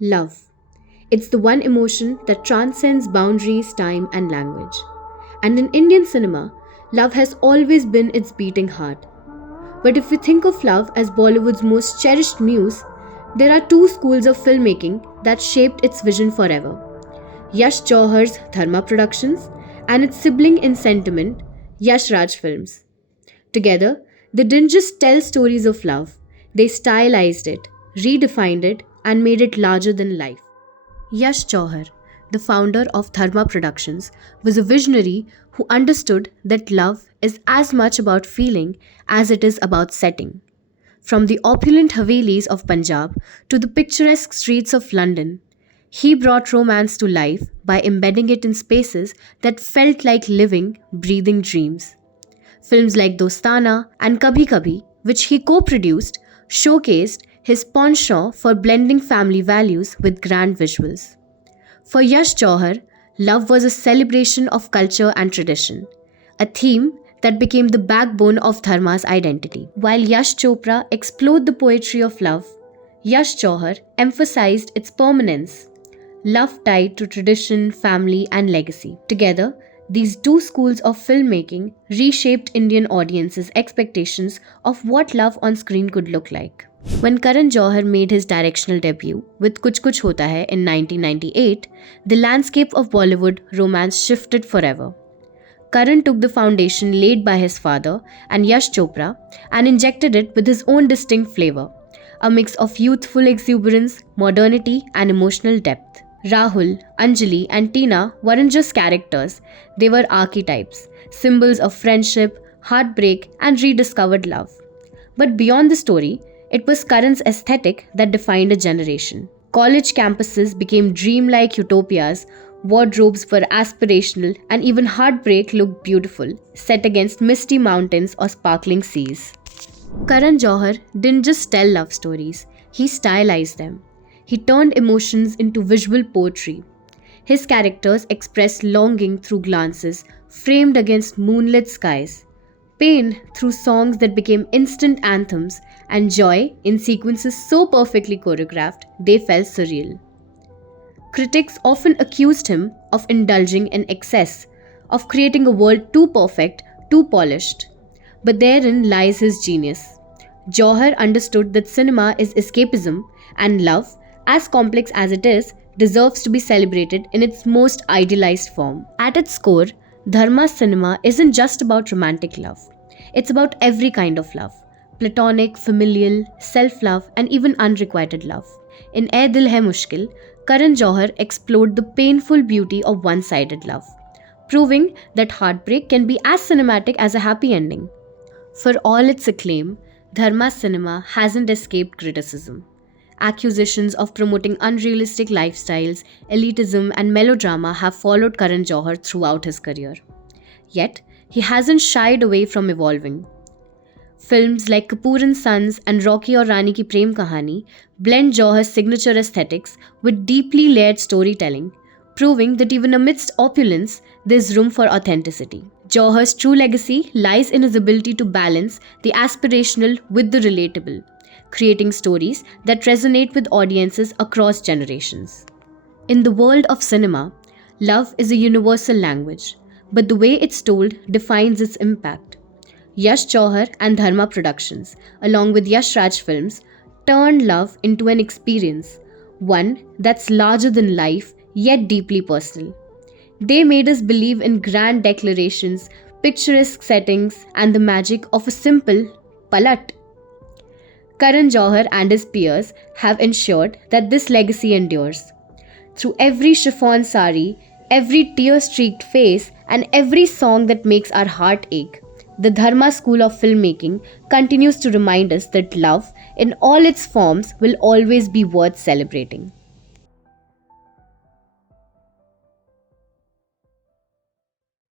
Love. It's the one emotion that transcends boundaries, time, and language. And in Indian cinema, love has always been its beating heart. But if we think of love as Bollywood's most cherished muse, there are two schools of filmmaking that shaped its vision forever. Yash Jauhar's Dharma Productions and its sibling in sentiment, Yash Raj Films. Together, they didn't just tell stories of love, they stylized it, redefined it, and made it larger than life. Yash Chauhar, the founder of Dharma Productions, was a visionary who understood that love is as much about feeling as it is about setting. From the opulent Havelis of Punjab to the picturesque streets of London, he brought romance to life by embedding it in spaces that felt like living, breathing dreams. Films like Dostana and Kabhi Kabhi, which he co produced, showcased his penchant for blending family values with grand visuals. For Yash Jauhar, love was a celebration of culture and tradition, a theme that became the backbone of Dharma's identity. While Yash Chopra explored the poetry of love, Yash Jauhar emphasized its permanence, love tied to tradition, family, and legacy. Together, these two schools of filmmaking reshaped Indian audiences' expectations of what love on screen could look like. When Karan Johar made his directional debut with Kuch Kuch Hota Hai in 1998, the landscape of Bollywood romance shifted forever. Karan took the foundation laid by his father and Yash Chopra and injected it with his own distinct flavor, a mix of youthful exuberance, modernity, and emotional depth. Rahul, Anjali, and Tina weren't just characters, they were archetypes, symbols of friendship, heartbreak, and rediscovered love. But beyond the story, it was Karan's aesthetic that defined a generation. College campuses became dreamlike utopias, wardrobes were aspirational, and even heartbreak looked beautiful, set against misty mountains or sparkling seas. Karan Johar didn't just tell love stories, he stylized them. He turned emotions into visual poetry. His characters expressed longing through glances framed against moonlit skies, pain through songs that became instant anthems, and joy in sequences so perfectly choreographed they felt surreal. Critics often accused him of indulging in excess, of creating a world too perfect, too polished. But therein lies his genius. Johar understood that cinema is escapism and love, as complex as it is, deserves to be celebrated in its most idealized form. At its core, Dharma cinema isn't just about romantic love. It's about every kind of love. Platonic, familial, self-love, and even unrequited love. In Ae Dil Hai Mushkil, Karan Johar explored the painful beauty of one-sided love, proving that heartbreak can be as cinematic as a happy ending. For all its acclaim, Dharma cinema hasn't escaped criticism. Accusations of promoting unrealistic lifestyles, elitism, and melodrama have followed Karan Johar throughout his career. Yet, he hasn't shied away from evolving. Films like Kapoor and Sons and Rocky Aur Rani Ki Prem Kahani blend Jauhar's signature aesthetics with deeply layered storytelling, proving that even amidst opulence, there's room for authenticity. Jauhar's true legacy lies in his ability to balance the aspirational with the relatable, creating stories that resonate with audiences across generations. In the world of cinema, love is a universal language, but the way it's told defines its impact. Yash Jauhar and Dharma Productions, along with Yash Raj Films, turned love into an experience, one that's larger than life yet deeply personal. They made us believe in grand declarations, picturesque settings, and the magic of a simple palat. Karan Johar and his peers have ensured that this legacy endures. Through every chiffon sari, every tear-streaked face, and every song that makes our heart ache, the Dharma school of filmmaking continues to remind us that love, in all its forms, will always be worth celebrating.